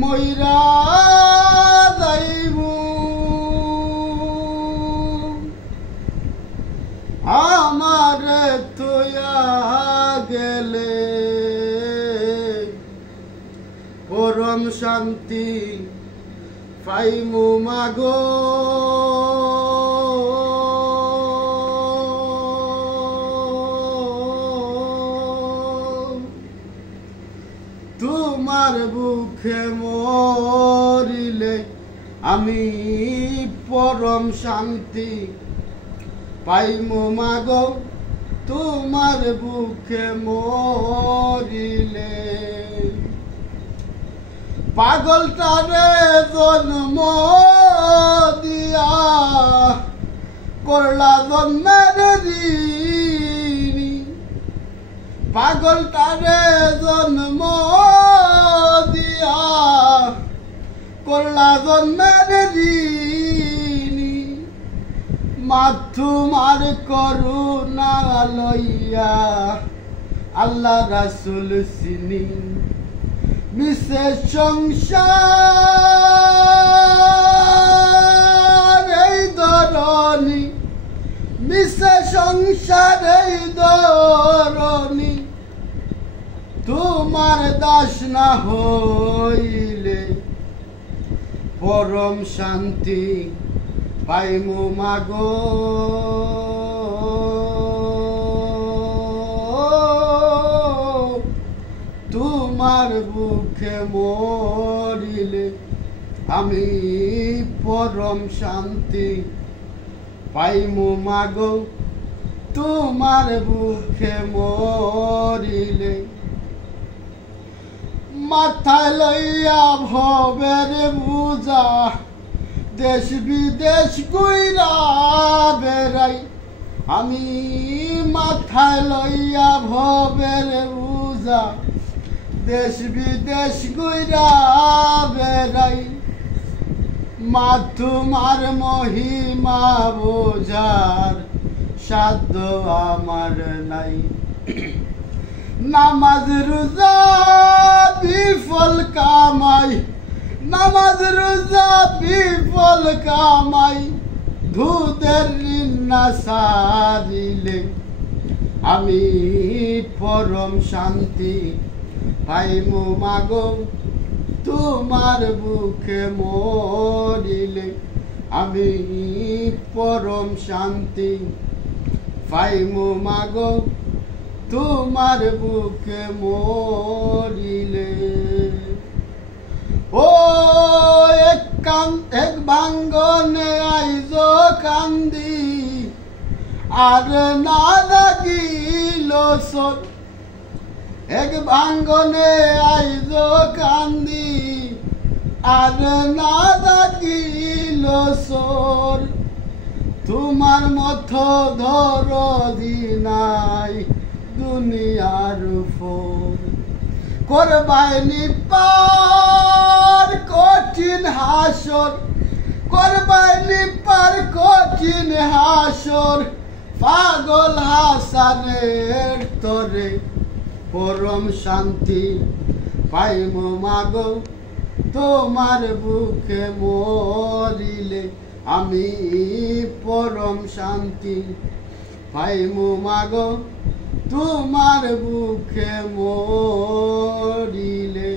মইরা যাইবু আমার তোয়া গেলে পরম শান্তি পাইমু মাগো তোমার বুকে মরিলে আমি পরম শান্তি পাইমু মাগো তোমার বুকে মরিলে পাগলটারে জন্ম দিয়া করলা জন্মের দিনি পাগলটারে জন্ম দিয়া করলা জন্মের দিনি মাথুমার করুণা লইয়া আল্লাহ রাসূল চিনি মিশে সংসার এই ধরণী মিশে সংসার এই ধরণী তোমার দাস না হইলে পরম শান্তি পাইমু মাগো তোমার বুকে মরিলে আমি পরম শান্তি পাইমু মাগো তোমার বুকে মরিলে মাথায় লইয়া ভবের বুঝা দেশ বিদেশ ঘুইরা বেড়াই আমি মাথায় লইয়া ভবের বুঝা দেশ বিদেশ ঘুইরা বেড়াই মা তোমার মহিমা বোঝার সাধ্য আমার নাই নামাজ রোজা বিফল কামাই নামাজ রোজা বিফল কামাই ধুদের ঋণ না সারিলে আমি পরম শান্তি পাইমু মাগো তোমার বুকে মরিলে আমি পরম শান্তি পাইমু মাগো তোমার বুকে মরিলে ও এক ভাঙ্গনে আইজ কান্দি আর না লাগিল সর এক ভাঙ্গনে আইজ কান্দি আর না লাগিল সর তোমার মতো দরদি নাই দুনিয়ার উপর করবাইনি পার কঠিন হাসর করবাইনি পার কঠিন হাসর পাগল হাসানের তরে পরম শান্তি পাইমু মাগো তোমার বুকে মরিলে আমি পরম শান্তি পাইমু মাগো তোমার বুকে মরিলে।